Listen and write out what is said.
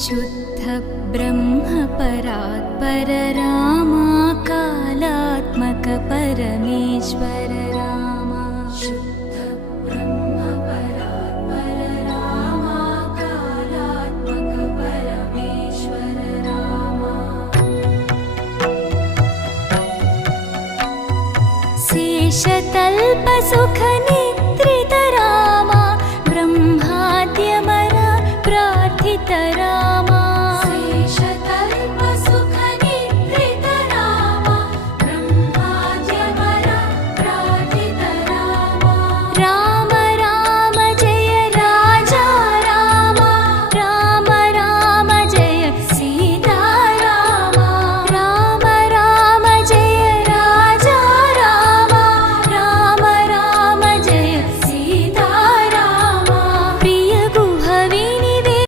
शुद्ध ब्रह्म परात्पर रामा कालात्मक परमेश्वर रामा शुद्ध ब्रह्म परात्पर रामा कालात्मक परमेश्वर रामा शेषतल्प सुख निद्रित रामा ब्रह्माद्यमर प्रार्थित रामा